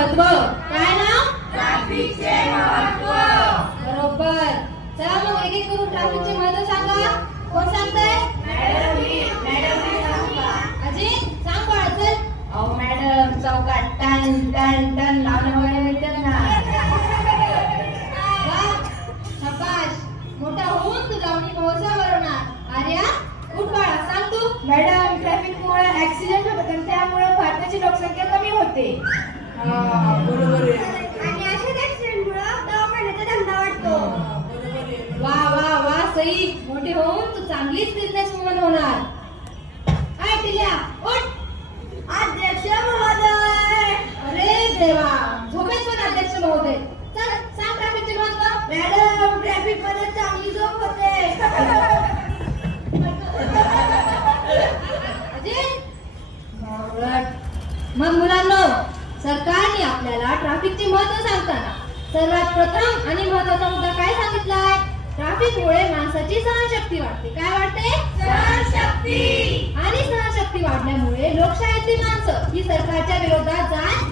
महत्व. काय नाव? ट्रॅफिकचे महत्व. बरोबर. चला मग एक एक करून ट्रॅफिकचे महत्व सांगा. कोण सांगताय? मॅडम अजित सांग बाळा चल. अहो मॅडम, चौकात टन टन टन लावणं वगैरे मिळतात ना. वा शाबाश. मोठा होऊन तू लावणी महोत्सव बनवणार. आर्या उठ बाळा सांग तू. मॅडम, ट्रॅफिकमुळे ऍक्सिडेंट होतात आणि त्यामुळे भारताची लोकसंख्या कमी होते. बरोबर आहे. आणि अशा ऍक्सिडेंटमुळे दवाखान्याचा धंदा वाढतो. वा वा वा सई. मोठे होऊन तू चांगलीच बिझनेस वुमन होणार. काय टिल्या उठ. अध्यक्ष महोदय. अरे देवा झोपेत पण अध्यक्ष महोदय. चल सांग ट्रॅफिकचे महत्व. मॅडम, ट्रॅफिक मध्ये चांगली झोप होते. अजित मग मुलांनो, सरकारने आपल्याला ट्रॅफिकचे महत्व सांगताना सर्वात प्रथम आणि महत्त्वाचा मुद्दा काय सांगितलाय? ट्रॅफिकमुळे माणसाची सहनशक्ती वाढते. काय वाढते? सहनशक्ती. आणि सहनशक्ती वाढल्यामुळे लोकशाहीतली माणसं ही सरकारच्या विरोधात जात